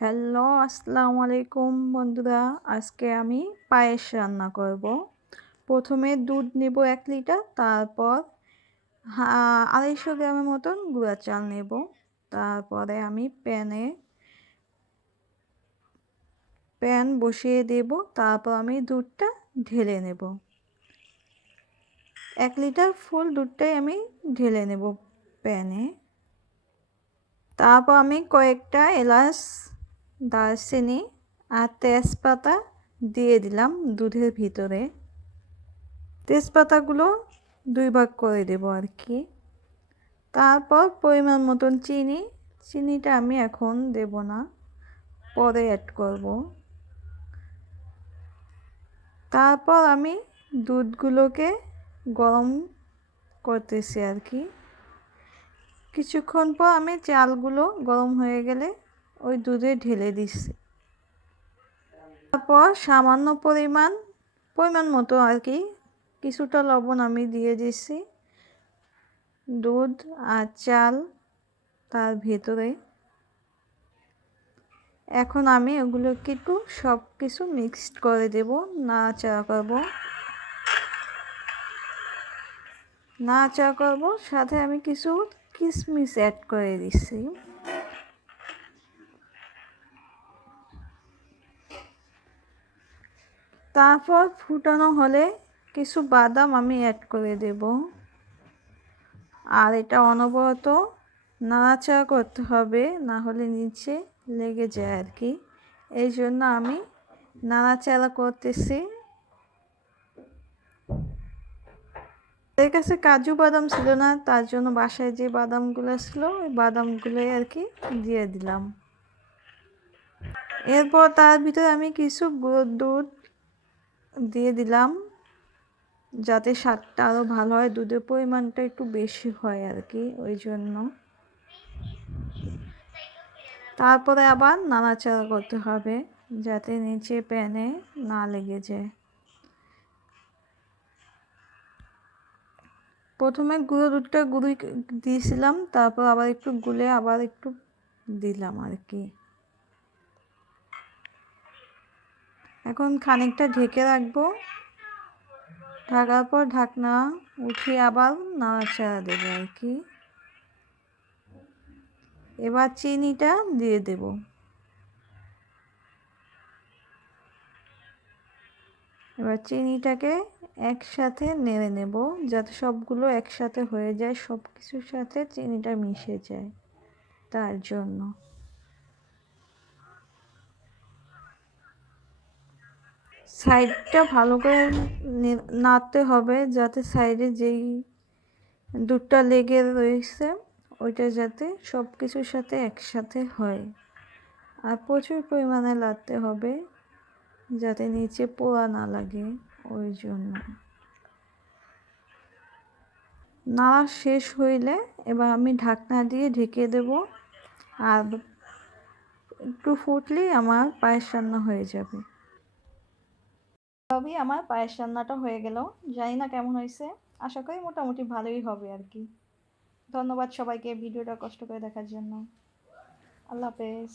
Hello, আসসালামু আলাইকুম বন্ধুরা। আজকে আমি পায়েস রান্না করব। প্রথমে দুধ নেব ১ লিটার, তারপর ২৫০ গ্রামের মতন গুঁড়া চাল নেব। তারপরে আমি প্যান বসিয়ে দেব, তারপর আমি দুধটা ঢেলে নেব। ১ লিটার ফুল দুধটাই আমি ঢেলে নেব প্যানে। তারপর আমি কয়েকটা এলাচ, দারচিনি আর তেজপাতা দিয়ে দিলাম দুধের ভিতরে। তেজপাতাগুলো ২ ভাগ করে দেব আর কি। তারপর পরিমাণ মতন চিনিটা আমি এখন দেব না, পরে অ্যাড করব। তারপর আমি দুধগুলোকে গরম করতেছি আর কি। কিছুক্ষণ পর আমি চালগুলো গরম হয়ে গেলে ওই দুধে ঢেলে দিচ্ছি। তারপর সামান্য পরিমাণ মতো আর কি কিছুটা লবণ আমি দিয়ে দিচ্ছি দুধ আর চাল তার ভেতরে। এখন আমি ওগুলোকে একটু সব কিছু মিক্সড করে দেব, নাড়াচাড়া করব। সাথে আমি কিছু কিশমিশ অ্যাড করে দিচ্ছি। তারপর ফুটানো হলে কিছু বাদাম আমি অ্যাড করে দেব। আর এটা অনবরত নাড়াচাড়া করতে হবে, না হলে নিচে লেগে যায় আর কি। এই জন্য আমি নাড়াচাড়া করতেছি। এর কাছে কাজু বাদাম ছিল না, তার জন্য বাসায় যে বাদামগুলো ছিল ওই বাদামগুলোই আর কি দিয়ে দিলাম। এরপর তার ভিতরে আমি কিছু গুঁড়ো দুধ দিয়ে দিলাম, যাতে স্বাদটা আরও ভালো হয়। দুধের পরিমাণটা একটু বেশি হয় আর কি, ওই জন্য। তারপরে আবার নাড়াচাড়া করতে হবে যাতে নিচে প্যানে না লেগে যায়। প্রথমে গুঁড়ো দুধটা দিয়েছিলাম, তারপর আবার একটু গুলে আবার একটু দিলাম আর কি। এখন খানিকটা ঢেকে রাখবো। ঢাকার পর ঢাকনা উঠিয়ে আবার নাড়াচাড়া দেবো আর কি। এবার চিনিটা দিয়ে দেব। এবার চিনিটাকে একসাথে নেড়ে নেব, যাতে সবগুলো একসাথে হয়ে যায়, সব কিছুর সাথে চিনিটা মিশে যায়, তার জন্য। সাইডটা ভালো করে নাড়তে হবে, যাতে সাইডে যেই দুধটা লেগে রয়েছে ওইটা যাতে সব কিছুর সাথে একসাথে হয়। আর প্রচুর পরিমাণে নাড়তে হবে, যাতে নিচে পোড়া না লাগে, ওই জন্য। নাড়া শেষ হইলে এবার আমি ঢাকনা দিয়ে ঢেকে দেব। আর একটু ফুটলেই আমার পায়েস রান্না হয়ে যাবে। তবেই আমার পায়েস রান্নাটা হয়ে গেল। জানি না কেমন হয়েছে, আশা করি মোটামুটি ভালোই হবে আর কি। ধন্যবাদ সবাইকে ভিডিওটা কষ্ট করে দেখার জন্য। আল্লাহ হাফেজ।